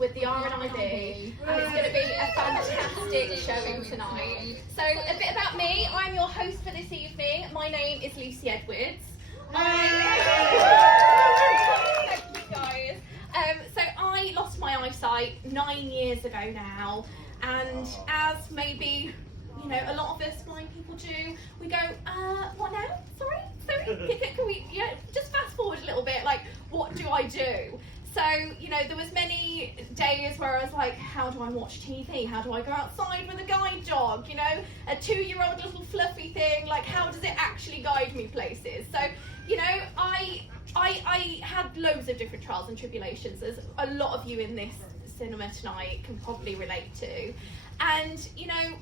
with the RNIB, and it's going to be a fantastic showing tonight. So a bit about me, I'm your host for this evening. My name is Lucy Edwards. Thank you guys. So I lost my eyesight 9 years ago now, and as maybe a lot of us blind people do, we go, what now? Sorry? Can we, just fast forward a little bit, like, what do I do? So, there was many days where I was like, how do I watch TV? How do I go outside with a guide dog? A 2-year-old little fluffy thing, like, how does it actually guide me places? So, I had loads of different trials and tribulations, as a lot of you in this cinema tonight can probably relate to. And,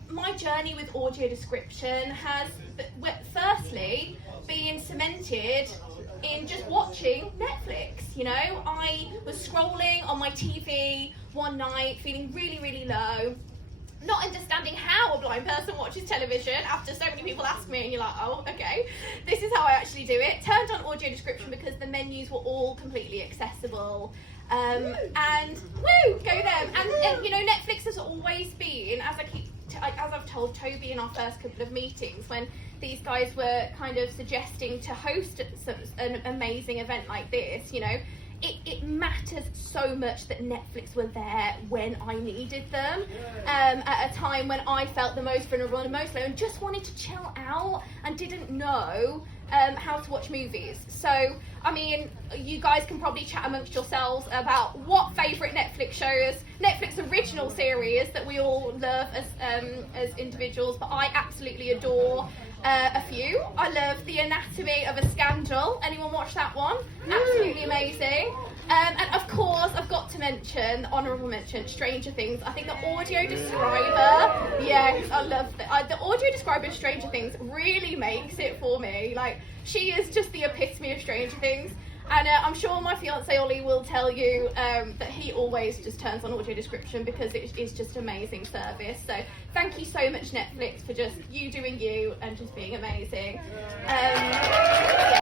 my journey with audio description has, firstly, been cemented in just watching Netflix. I was scrolling on my TV one night, feeling really, really low, not understanding how a blind person watches television after so many people ask me, and you're like, oh, okay, this is how I actually do it. Turned on audio description because the menus were all completely accessible. And woo, go them. And Netflix has always been, as I've told Toby in our first couple of meetings, when these guys were kind of suggesting to host an amazing event like this, it matters so much that Netflix were there when I needed them, at a time when I felt the most vulnerable and most low and just wanted to chill out and didn't know how to watch movies. So, you guys can probably chat amongst yourselves about what favourite Netflix shows, Netflix original series that we all love as individuals, but I absolutely adore a few. I love The Anatomy of a Scandal. Anyone watch that one? Absolutely amazing. And of course, I've got to mention, honourable mention, Stranger Things. I think the audio describer, yes, I love that. The audio describer in Stranger Things really makes it for me. Like, she is just the epitome of Stranger Things. And I'm sure my fiance Ollie will tell you that he always just turns on audio description because it is just amazing service. So thank you so much, Netflix, for just you doing you and just being amazing.